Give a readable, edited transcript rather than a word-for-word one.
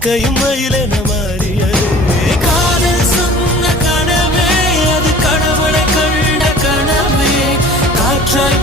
கையும் மயிலென மாறியதே காதல் சொன்ன கனவே அது கடவுளை கண்ட கனவே காற்றாய்